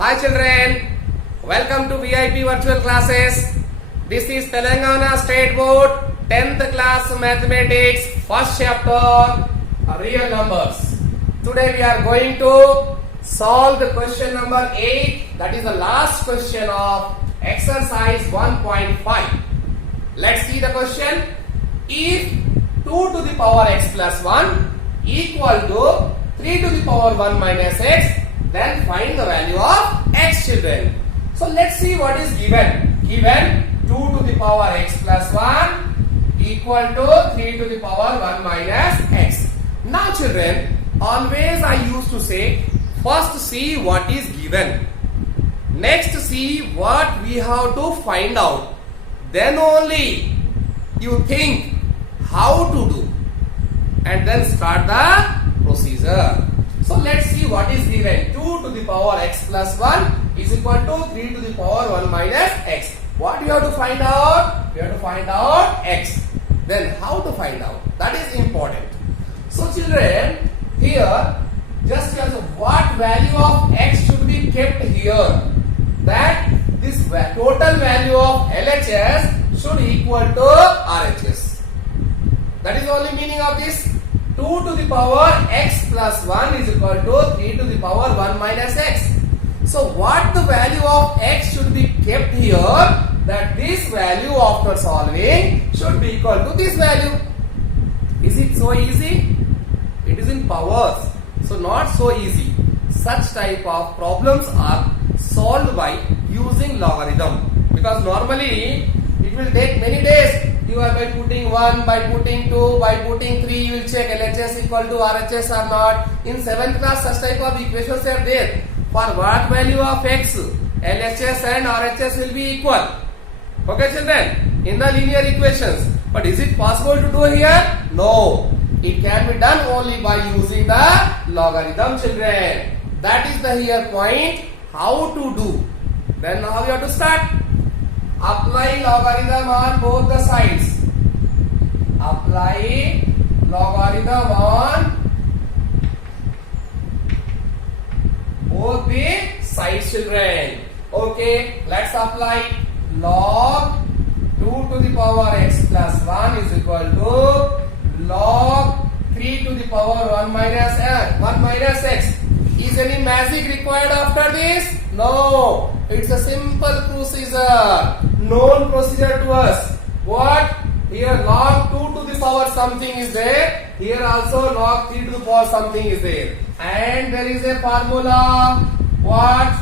Hi children, welcome to VIP virtual classes. This is Telangana State Board 10th class mathematics first chapter real numbers. Today we are going to solve the question number 8, that is the last question of exercise 1.5. Let's see the question. If 2 to the power x plus 1 equal to 3 to the power 1 minus x, then find the value of x, children. So let's see what is given. Given 2 to the power x plus 1 equal to 3 to the power 1 minus x. Now children, always I used to say, first see what is given. Next see what we have to find out. Then only you think how to do. And then start the procedure. So let's see what is given. 2 to the power x plus 1 is equal to 3 to the power 1 minus x. What we have to find out? We have to find out x. Then how to find out? That is important. So children, here just as what value of x should be kept here? That this total value of LHS should equal to RHS. That is the only meaning of this. 2 to the power x plus 1 is equal to 3 to the power 1 minus x. So what the value of x should be kept here? That this value after solving should be equal to this value. Is it so easy? It is in powers. So not so easy. Such type of problems are solved by using logarithm. Because normally it will take many days. You are by putting 1, by putting 2, by putting 3, you will check LHS equal to RHS or not. In 7th class, such type of equations are there. For what value of x, LHS and RHS will be equal. Okay children, in the linear equations. But is it possible to do here? No. It can be done only by using the logarithm, children. That is the here point, how to do. Then now you have to start. Apply logarithm on both the sides. Apply logarithm on both the sides, children. Okay, let's apply log 2 to the power x plus 1 is equal to log 3 to the power 1 minus x. Is any magic required after this? No. It's a simple procedure. Known procedure to us. What? Here log 2 to the power something is there. Here also log 3 to the power something is there. And there is a formula. What?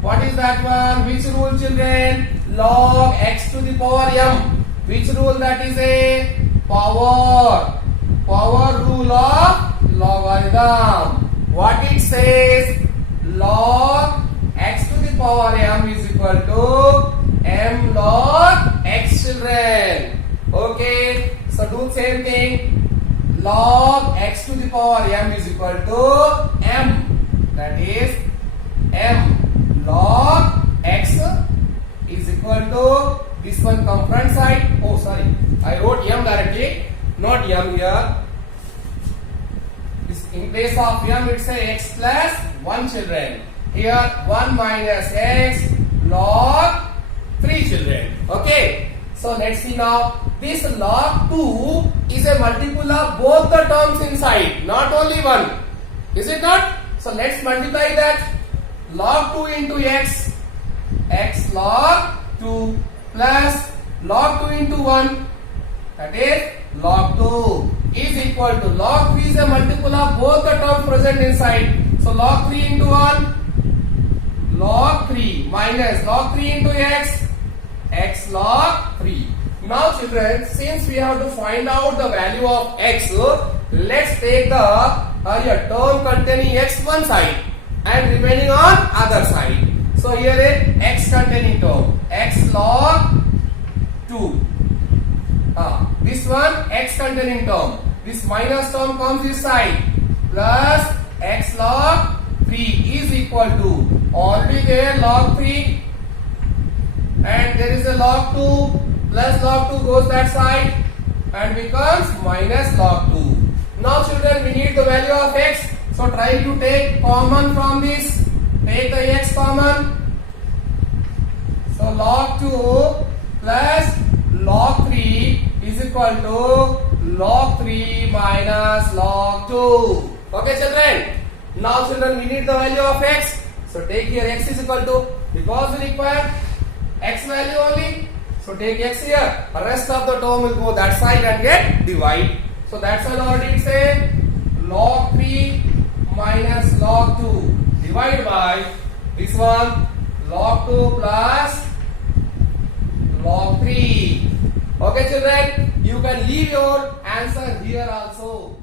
What is that one? Which rule, children? Log x to the power m. Which rule that is a power? Power rule of logarithm. What it says? Log x to the power m is equal to m log x, children. Okay, so do same thing. Log x to the power m is equal to m. That is m log x is equal to this one come front side. Oh sorry, I wrote m directly, not m here. In place of m, it's a x plus 1, children. Here 1 minus x log 3, children. Okay. So let's see now. This log 2 is a multiple of both the terms inside, not only one. Is it not? So let's multiply that. Log 2 into x, x log 2 plus log 2 into 1, that is log 2 is equal to log 3 is a multiple of both the terms present inside. So log 3 into 1, log 3 minus log 3 into x, x log 3. Now children, since we have to find out the value of x, let's take the term containing x one side and remaining on other side. So here a x containing term, x log 2. This one x containing term. This minus term comes this side. Plus x log 3 is equal to already there log 3. And there is a log 2. Plus log 2 goes that side and becomes minus log 2. Now children, we need the value of x. So try to take common from this. Take the x common. So log 2 plus log 3 is equal to log 3 minus log 2. Okay children. Now children, we need the value of x. So take here x is equal to, because we require x value only. So take x here. The rest of the term will go that side and get divide. So that's why I already say log 3 minus log 2 divided by this one log 2 plus log 3. Okay children, you can leave your answer here also.